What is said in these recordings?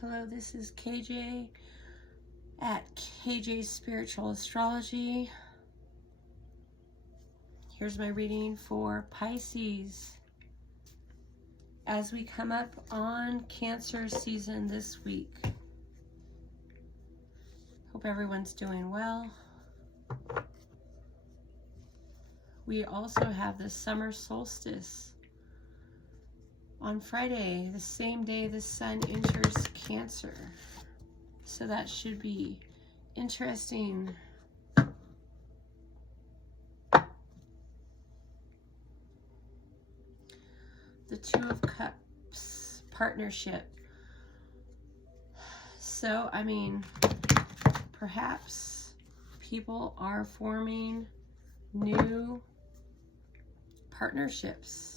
Hello, this is KJ at KJ Spiritual Astrology. Here's my reading for Pisces as we come up on Cancer season this week. Hope everyone's doing well. We also have the summer solstice on Friday, the same day the sun enters Cancer. So that should be interesting. The Two of Cups, partnership. So, I mean, perhaps people are forming new partnerships.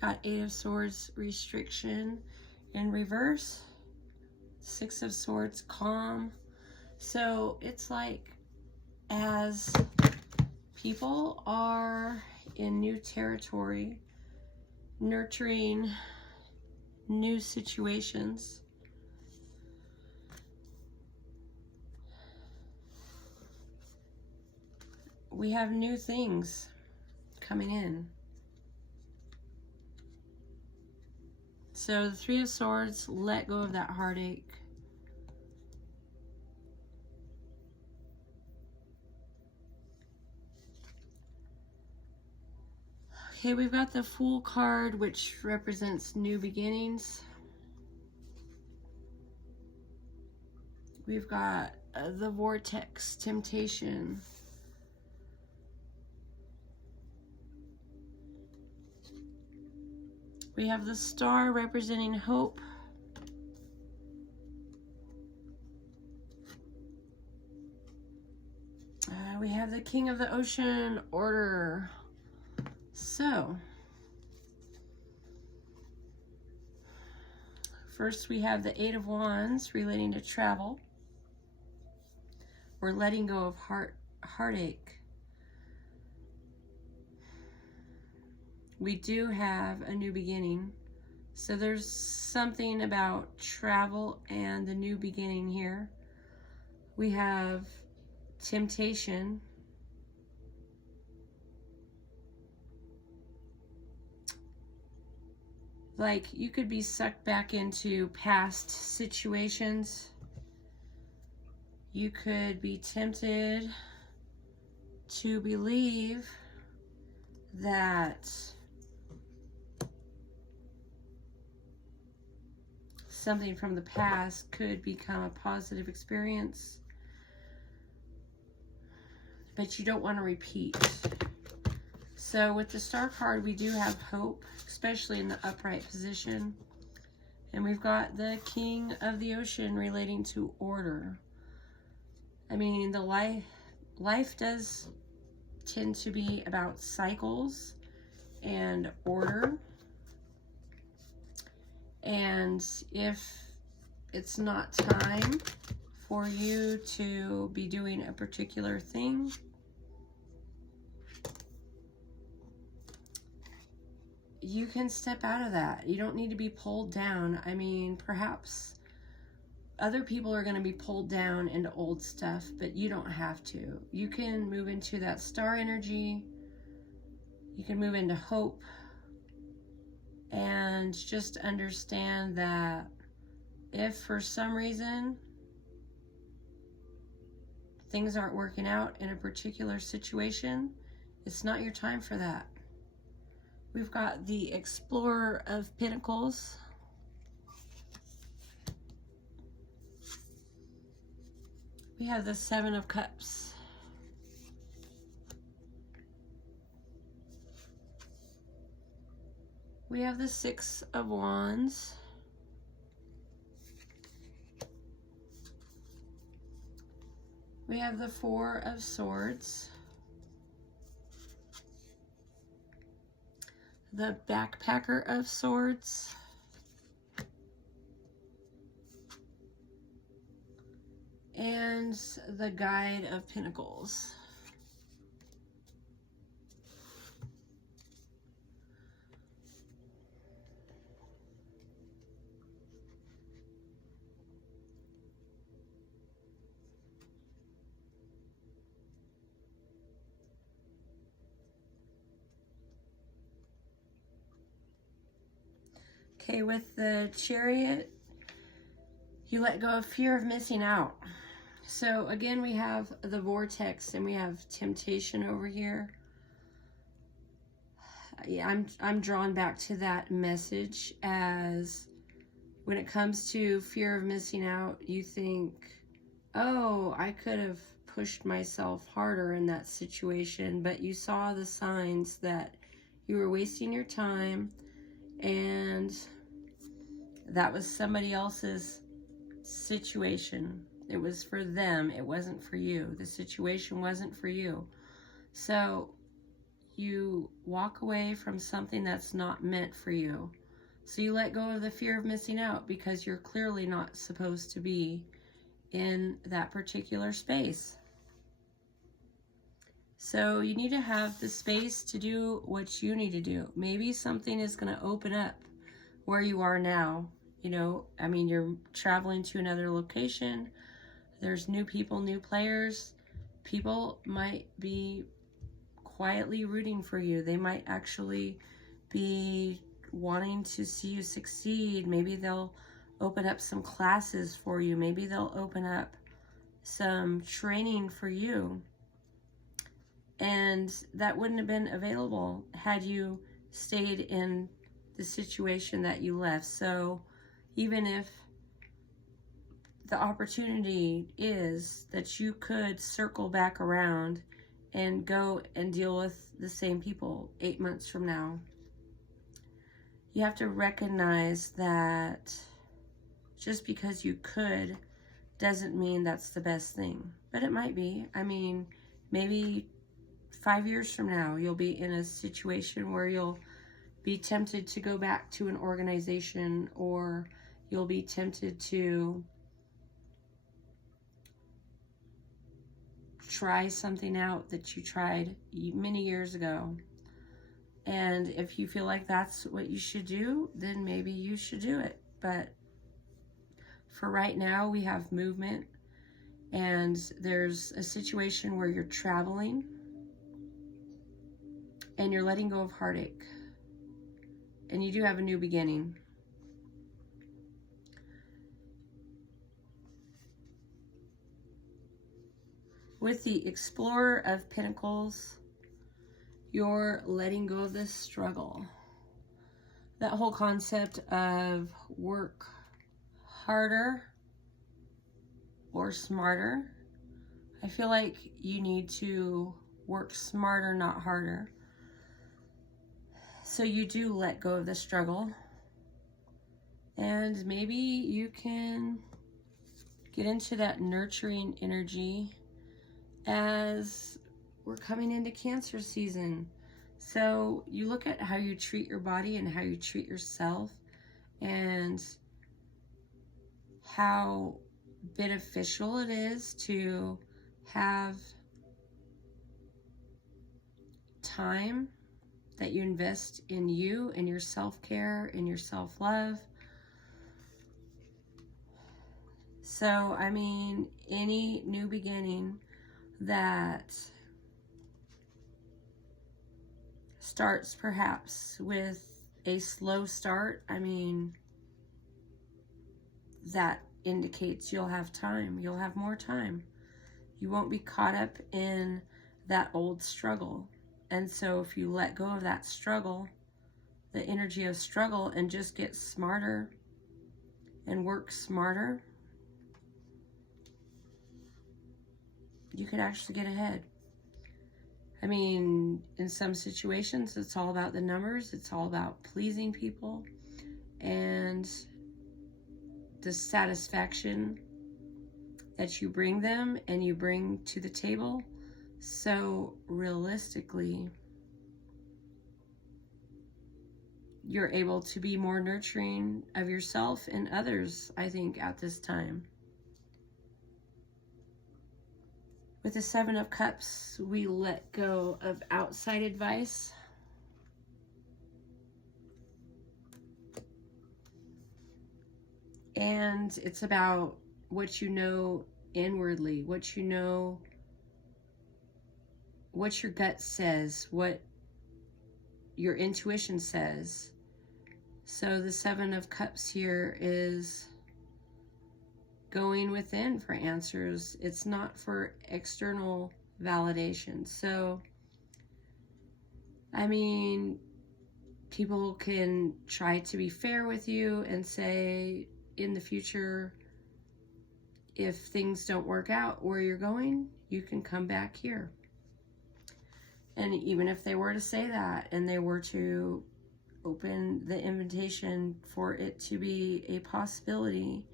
Got Eight of Swords, restriction in reverse. Six of Swords, calm. So it's like as people are in new territory, nurturing new situations, we have new things coming in. So the Three of Swords, let go of that heartache. Okay, we've got the Fool card, which represents new beginnings. We've got the Vortex, temptation. We have the Star representing hope. We have the King of the Ocean, order. So, first we have the Eight of Wands relating to travel. We're letting go of heartache. We do have a new beginning. So there's something about travel and the new beginning here. We have temptation. Like you could be sucked back into past situations. You could be tempted to believe that something from the past could become a positive experience, but you don't want to repeat. So with the Star card, we do have hope, especially in the upright position. And we've got the King of the Ocean relating to order. I mean, the life does tend to be about cycles and order. And if it's not time for you to be doing a particular thing, you can step out of that. You don't need to be pulled down. I mean, perhaps other people are going to be pulled down into old stuff, but you don't have to. You can move into that star energy. You can move into hope. And just understand that if for some reason things aren't working out in a particular situation, it's not your time for that. We've got the Explorer of Pentacles. We have the Seven of Cups. We have the Six of Wands. We have the Four of Swords. The Backpacker of Swords. And the Guide of Pentacles. Okay, with the Chariot, you let go of fear of missing out. So again, we have the vortex and we have temptation over here. Yeah, I'm drawn back to that message, as when it comes to fear of missing out, you think, oh, I could have pushed myself harder in that situation, but you saw the signs that you were wasting your time and that was somebody else's situation. It was for them. It wasn't for you. The situation wasn't for you. So you walk away from something that's not meant for you. So you let go of the fear of missing out because you're clearly not supposed to be in that particular space. So you need to have the space to do what you need to do. Maybe something is going to open up where you are now. You know, I mean, you're traveling to another location. There's new people, new players. People might be quietly rooting for you. They might actually be wanting to see you succeed. Maybe they'll open up some classes for you. Maybe they'll open up some training for you. And that wouldn't have been available had you stayed in the situation that you left. So even if the opportunity is that you could circle back around and go and deal with the same people 8 months from now, you have to recognize that just because you could doesn't mean that's the best thing. But it might be. I mean, maybe 5 years from now, you'll be in a situation where you'll be tempted to go back to an organization, or you'll be tempted to try something out that you tried many years ago. And if you feel like that's what you should do, then maybe you should do it. But for right now, we have movement, and there's a situation where you're traveling and you're letting go of heartache, and you do have a new beginning. With the Explorer of Pentacles, you're letting go of this struggle. That whole concept of work harder or smarter. I feel like you need to work smarter, not harder. So you do let go of the struggle. And maybe you can get into that nurturing energy as we're coming into Cancer season. So you look at how you treat your body and how you treat yourself, and how beneficial it is to have time that you invest in you and your self-care and your self-love. So, I mean, any new beginning that starts perhaps with a slow start, I mean, that indicates you'll have time. You'll have more time. You won't be caught up in that old struggle. And so if you let go of that struggle, the energy of struggle, and just get smarter and work smarter, you could actually get ahead. I mean, in some situations, it's all about the numbers. It's all about pleasing people and the satisfaction that you bring them and you bring to the table. So realistically, you're able to be more nurturing of yourself and others, I think, at this time. With the Seven of Cups, we let go of outside advice. And it's about what you know inwardly, what you know, what your gut says, what your intuition says. So the Seven of Cups here is going within for answers. It's not for external validation. So, I mean, people can try to be fair with you and say in the future, if things don't work out where you're going, you can come back here. And even if they were to say that and they were to open the invitation for it to be a possibility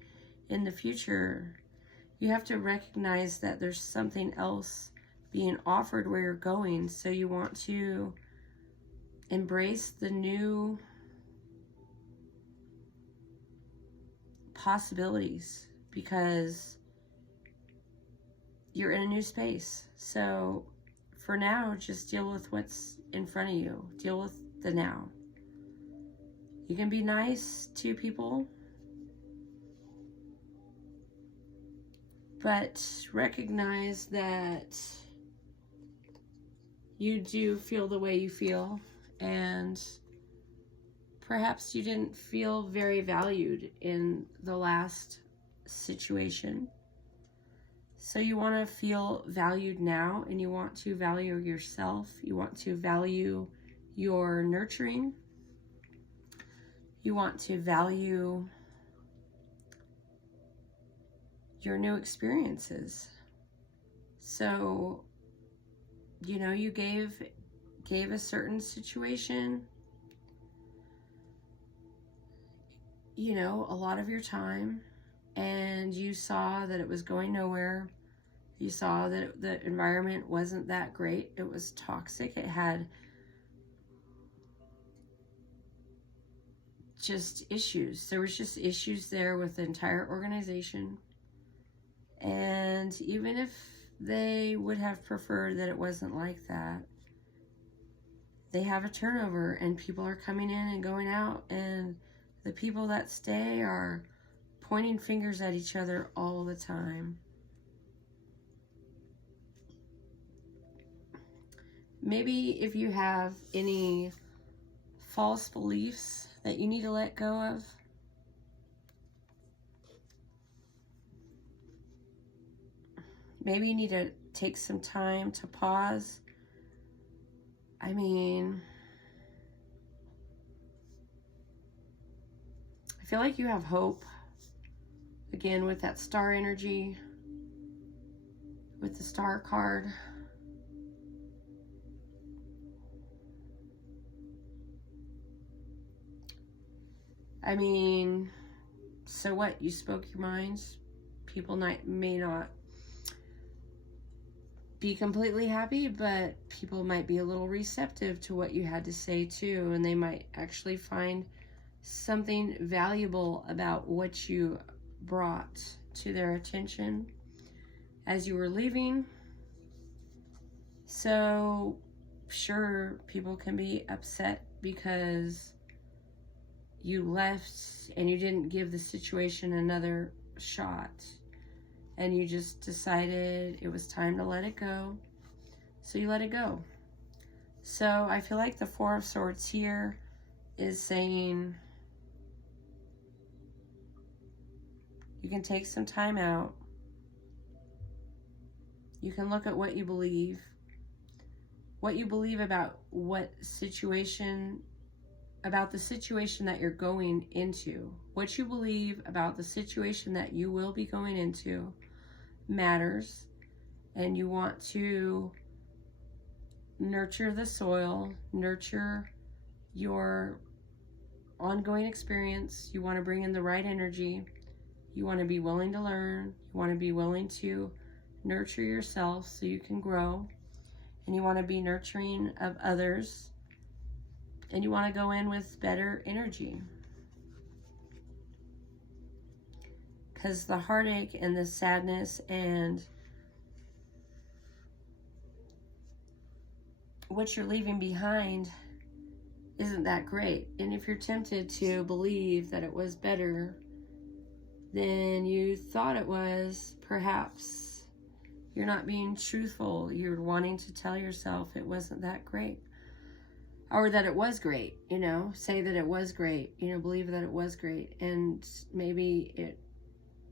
in the future, you have to recognize that there's something else being offered where you're going. So you want to embrace the new possibilities because you're in a new space. So for now, just deal with what's in front of you. Deal with the now. You can be nice to people, but recognize that you do feel the way you feel, and perhaps you didn't feel very valued in the last situation. So you want to feel valued now, and you want to value yourself. You want to value your nurturing. You want to value your new experiences. So, you know, you gave a certain situation, you know, a lot of your time, and you saw that it was going nowhere. You saw that the environment wasn't that great. It was toxic. It had just issues. There was just issues there with the entire organization. And even if they would have preferred that it wasn't like that, they have a turnover and people are coming in and going out, and the people that stay are pointing fingers at each other all the time. Maybe if you have any false beliefs that you need to let go of, maybe you need to take some time to pause. I mean, I feel like you have hope. Again, with that star energy, with the star card. I mean, so what? You spoke your minds. People may not be completely happy, but people might be a little receptive to what you had to say too, and they might actually find something valuable about what you brought to their attention as you were leaving. So sure, people can be upset because you left and you didn't give the situation another shot, and you just decided it was time to let it go. So you let it go. So I feel like the Four of Swords here is saying you can take some time out. You can look at what you believe about what situation, about the situation that you're going into. What you believe about the situation that you will be going into matters, and you want to nurture the soil, nurture your ongoing experience. You want to bring in the right energy. You want to be willing to learn. You want to be willing to nurture yourself so you can grow, and you want to be nurturing of others, and you want to go in with better energy. Because the heartache and the sadness and what you're leaving behind isn't that great. And if you're tempted to believe that it was better than you thought it was, perhaps you're not being truthful. You're wanting to tell yourself it wasn't that great. or that it was great, you know, say that it was great, you know, believe that it was great. And maybe it,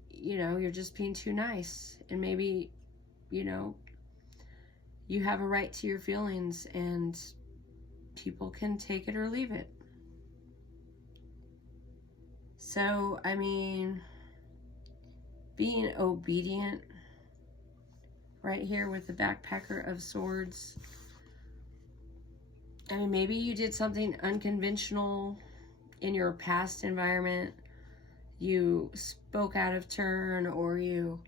you know, you're just being too nice, and maybe, you know, you have a right to your feelings, and people can take it or leave it. So, I mean, being obedient right here with the Backpacker of Swords. I mean, maybe you did something unconventional in your past environment. You spoke out of turn, or you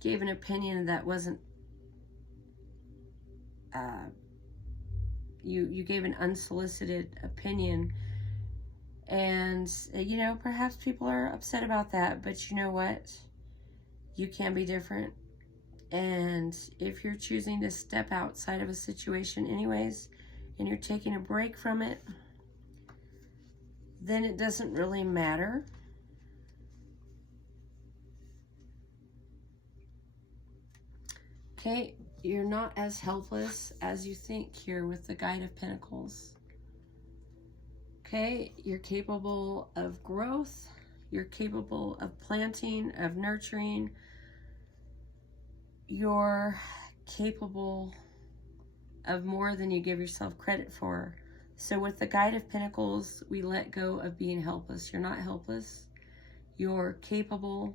gave an opinion that wasn't, you gave an unsolicited opinion. And, you know, perhaps people are upset about that, but you know what? You can be different. And if you're choosing to step outside of a situation anyways, and you're taking a break from it, then it doesn't really matter. Okay, you're not as helpless as you think here with the Guide of Pentacles. Okay, you're capable of growth. You're capable of planting, of nurturing. You're capable of more than you give yourself credit for. So with the Guide of Pentacles, we let go of being helpless. You're not helpless. You're capable.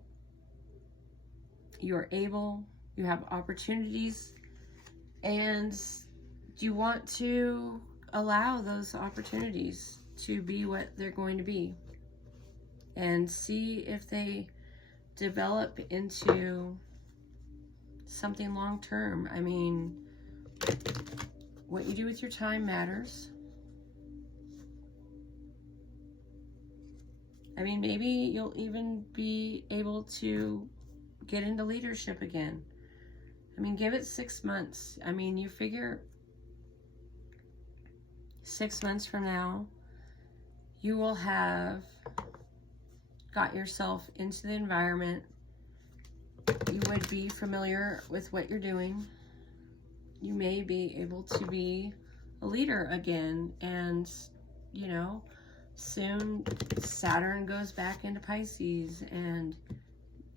You're able. You have opportunities. And you want to allow those opportunities to be what they're going to be. And see if they develop into something long-term. I mean, what you do with your time matters. I mean, maybe you'll even be able to get into leadership again. I mean, give it 6 months. I mean, you figure 6 months from now, you will have got yourself into the environment. You would be familiar with what you're doing. You may be able to be a leader again. And, you know, soon Saturn goes back into Pisces, and,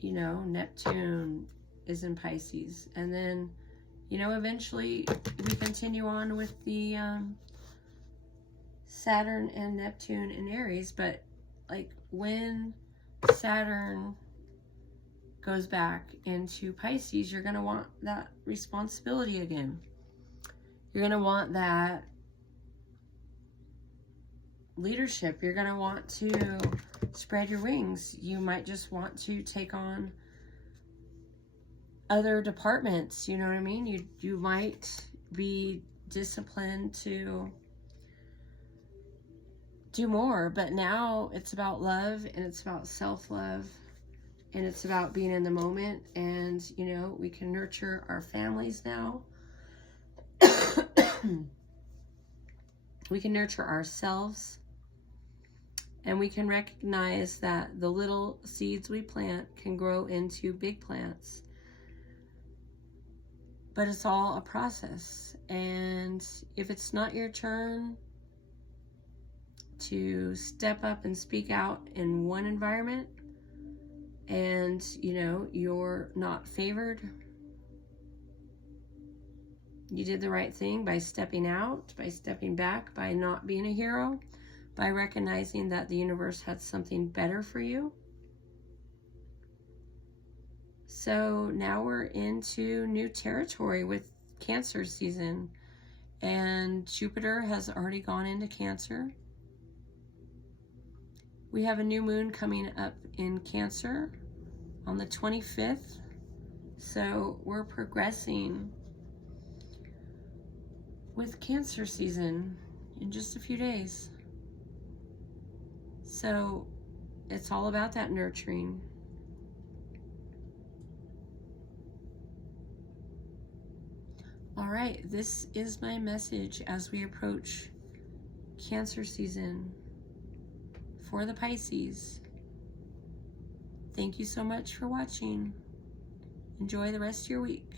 you know, Neptune is in Pisces. And then, you know, eventually we continue on with the Saturn and Neptune in Aries. But, like, when Saturn goes back into Pisces, you're going to want that responsibility again. You're going to want that leadership. You're going to want to spread your wings. You might just want to take on other departments, you know what I mean? You might be disciplined to do more, but now it's about love, and it's about self-love, and it's about being in the moment. And, you know, we can nurture our families now. We can nurture ourselves, and we can recognize that the little seeds we plant can grow into big plants. But it's all a process. And if it's not your turn to step up and speak out in one environment, and, you know, you're not favored, you did the right thing by stepping out, by stepping back, by not being a hero, by recognizing that the universe had something better for you. So now we're into new territory with Cancer season, and Jupiter has already gone into Cancer. We have a new moon coming up in Cancer on the 25th. So we're progressing with Cancer season in just a few days. So it's all about that nurturing. All right, this is my message as we approach Cancer season for the Pisces. Thank you so much for watching. Enjoy the rest of your week.